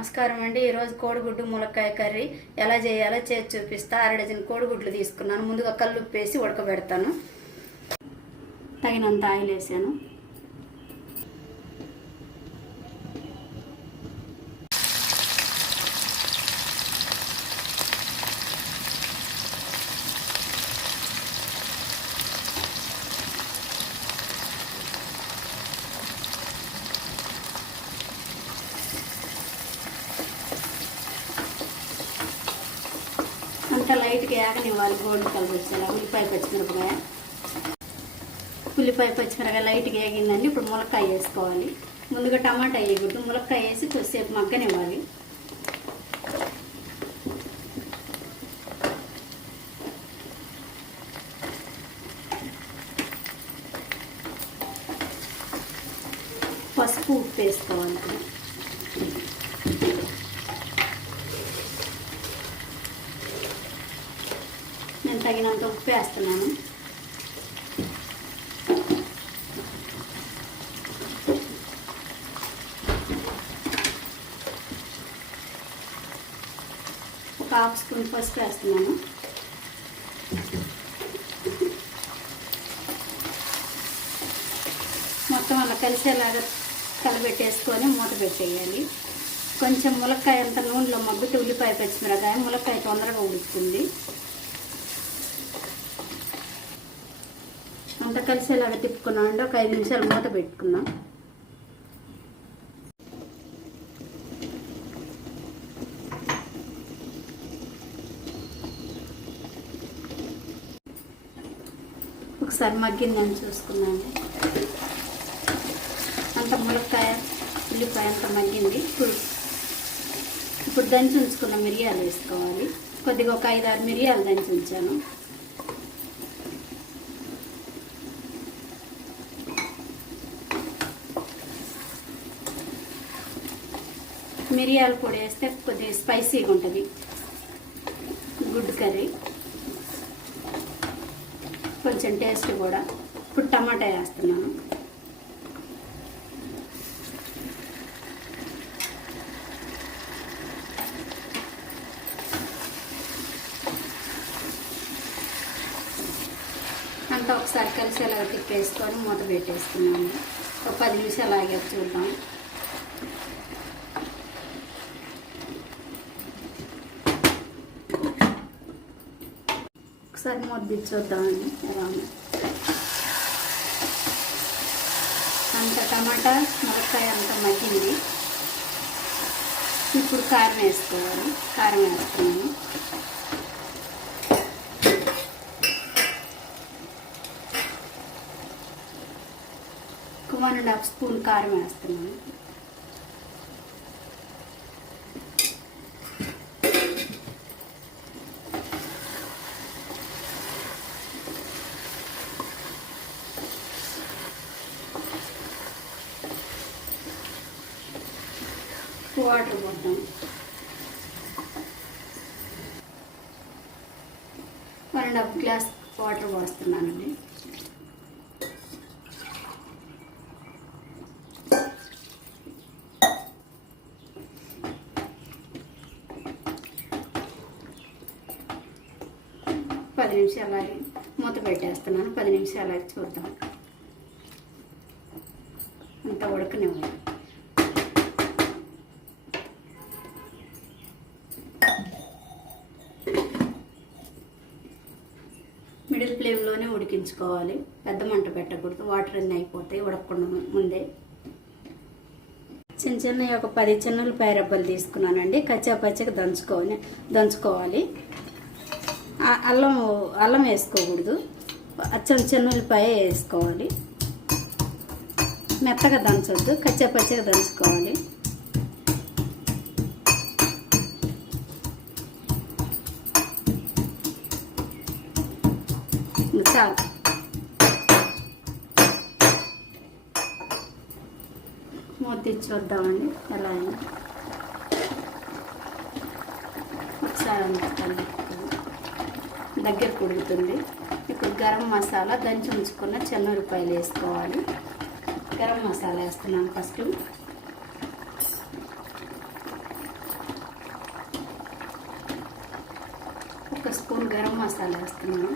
నమస్కారం అండి. ఈరోజు కోడిగుడ్డు ములక్కాయ కర్రీ ఎలా చేయాలో చేసి చూపిస్తా. 1/2 డజన్ కోడిగుడ్లు తీసుకున్నాను. ముందుగా కల్లుప్పు వేసి ఉడకబెడతాను. తగినంత ఆయిల్ వేసాను. అంతా లైట్గా ఏగనివ్వాలి. గోల్డ్ కలర్ వచ్చేలా ఉల్లిపాయ పచ్చిమిరపకాయ లైట్గా ఏగిందండి. ఇప్పుడు ములక్కాయ వేసుకోవాలి. ముందుగా టమాటా వేయకూడదు. ములక్కాయ వేసి కొద్దిసేపు మగ్గనివ్వాలి. పసుపు ఉప్పు వేసుకోవాలి. నేను తగినంత ఉప్పు వేస్తున్నాను. ఒక 1/2 స్పూన్ పసుపు వేస్తున్నాను. మొత్తం అలా కలిసేలాగా కలబెట్టేసుకొని మూత పెట్టేయాలి. కొంచెం ములక్కాయ అంత నూనెలో మగ్గితే ఉల్లిపాయ పచ్చిమిరపకాయ ములక్కాయ తొందరగా ఉడుకుతుంది. అంత కలిసేలాగా తిప్పుకున్నాం అండి. ఒక 5 నిమిషాలు మూత పెట్టుకున్నాం. ఒకసారి మగ్గిందని చూసుకున్నాను. అంత ములక్కాయ ఉల్లిపాయ అంత మగ్గింది. ఇప్పుడు దంచి ఉంచుకున్న మిరియాలు వేసుకోవాలి. కొద్దిగా ఒక 5-6 మిరియాలు దంచి ఉంచాను. మిరియాల పొడి వేస్తే కొద్దిగా స్పైసీగా ఉంటుంది గుడ్డు కర్రీ, కొంచెం టేస్ట్ కూడా. ఇప్పుడు టమాటా వేస్తున్నాను. అంతా ఒకసారి కలిసేలాగా తిప్పేసుకొని మూత పెట్టేసుకున్నాను. ఒక 10 నిమిషాలు ఆగాక చూద్దాం. ఒకసారి మూత తీసి చూద్దామండి ఎలా ఉంది. అంత టమాటా ములక్కాయ అంతా మగ్గింది. ఇప్పుడు కారం వేసుకోవాలి. కారం వేస్తున్నాను. ఒక 1.5 స్పూన్ కారం వేస్తున్నాను. వాటర్ పోద్దాం. 1.5 గ్లాస్ వాటర్ పోస్తున్నానండి. పది నిమిషాలు మూత పెట్టేస్తున్నాను. 10 నిమిషాలు చూద్దాం. అంతా ఉడకనివ్వాలి. మిడిల్ ఫ్లేమ్లోనే ఉడికించుకోవాలి. పెద్ద మంట పెట్టకూడదు. వాటర్ అన్నీ అయిపోతాయి ఉడకకుండా ముందే. చిన్న చిన్న ఒక 10 చిన్నులపాయ రబ్బలు తీసుకున్నానండి. కచ్చా పచ్చగా దంచుకోవాలి. అల్లం వేసుకోకూడదు. అచ్చం చిన్నులపాయ వేసుకోవాలి. మెత్తగా దంచొద్దు. కచ్చా పచ్చగా దంచుకోవాలి. చాలు. మూత తీసి చూద్దామండి ఎలా అయింది. ఒకసారి అంతా దగ్గర ఉడుకుతుంది. ఇప్పుడు గరం మసాలా దంచి ఉంచుకున్న చెన్నూరుపాయలు వేసుకోవాలి. గరం మసాలా వేస్తున్నాను ఫస్ట్. మసాలా వేస్తున్నాను.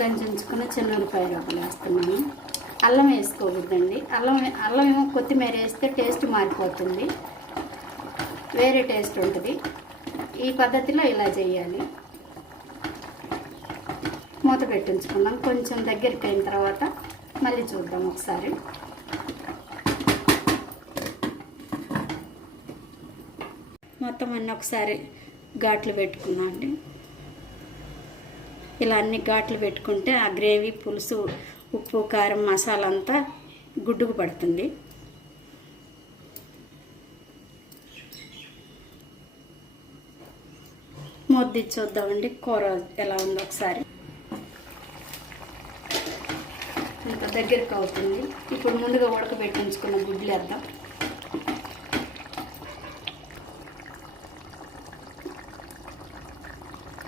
దంచుకున్న చిన్న ఉల్లిపాయ రవ్వలు వేస్తున్నాను. అల్లం వేసుకోకూడదండి. అల్లం ఏమో కొత్తిమీర వేస్తే టేస్ట్ మారిపోతుంది, వేరే టేస్ట్ ఉంటుంది. ఈ పద్ధతిలో ఇలా చేయాలి. మూత పెట్టించుకున్నాం. కొంచెం దగ్గరికి అయిన తర్వాత మళ్ళీ చూద్దాం ఒకసారి. మొత్తం అన్నీ ఒకసారి ఘాట్లు పెట్టుకున్నాం అండి. ఇలా అన్ని ఘాట్లు పెట్టుకుంటే ఆ గ్రేవీ, పులుసు, ఉప్పు, కారం, మసాలా అంతా గుడ్డుకు పడుతుంది. మొద్ది చూద్దామండి కూర ఎలా ఉందో ఒకసారి. ఇంత దగ్గరికి అవుతుంది. ఇప్పుడు ముందుగా ఉడకబెట్టించుకున్న గుడ్లు వేద్దాం.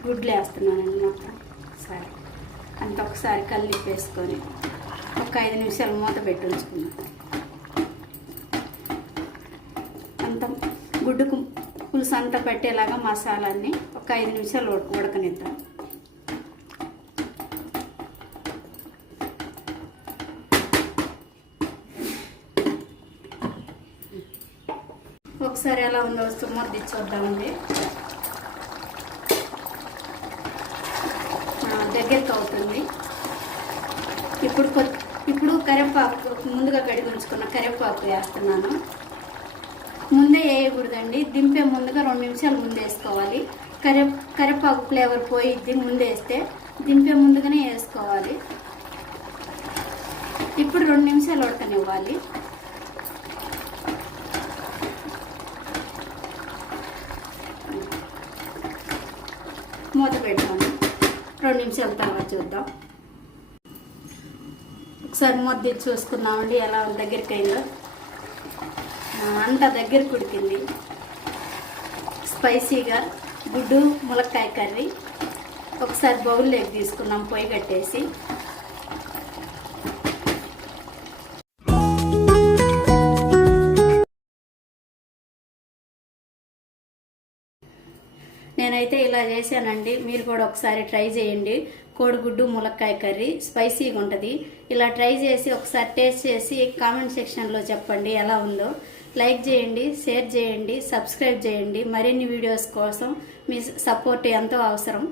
గుడ్లు వేస్తున్నానండి మొత్తం ఒకసారి. అంత ఒకసారి కలిపి వేసుకొని ఒక 5 నిమిషాలు మూత పెట్టి ఉంచుకున్నాం. అంత గుడ్డుకు పులుసు అంతా పట్టేలాగా మసాలాన్ని ఒక 5 నిమిషాలు ఉడకనిద్దాం. ఒకసారి ఎలా ఉందో ముద్ద చూద్దామండి. దగ్గరికి అవుతుంది. ఇప్పుడు కరివేపాకు, ముందుగా కడిగి ఉంచుకున్న కరివేపాకు వేస్తున్నాను. ముందే వేయకూడదండి, దింపే ముందుగా 2 నిమిషాలు ముందు వేసుకోవాలి. కరివేపాకు ఫ్లేవర్ పోయిద్ది ముందు వేస్తే, దింపే ముందుగానే వేసుకోవాలి. ఇప్పుడు 2 నిమిషాలు ఉడకనివ్వాలి. మూత పెడతాను. 2 నిమిషాల తర్వాత చూద్దాం. ఒకసారి మూత చూసుకుందామండి ఎలా దగ్గరికి అయిందో. అంత దగ్గరికి ఉడికింది. స్పైసీగా గుడ్డు ములక్కాయ కర్రీ. ఒకసారి బౌల్లోకి తీసుకున్నాం పొయ్యి కట్టేసి. నేనైతే ఇలా చేశానండి, మీరు కూడా ఒకసారి ట్రై చేయండి. కోడిగుడ్డు ములక్కాయ కర్రీ స్పైసీగా ఉంటుంది. ఇలా ట్రై చేసి ఒకసారి టేస్ట్ చేసి కామెంట్ సెక్షన్లో చెప్పండి ఎలా ఉందో. లైక్ చేయండి, షేర్ చేయండి, సబ్స్క్రైబ్ చేయండి. మరిన్ని వీడియోస్ కోసం మీ సపోర్ట్ ఎంతో అవసరం.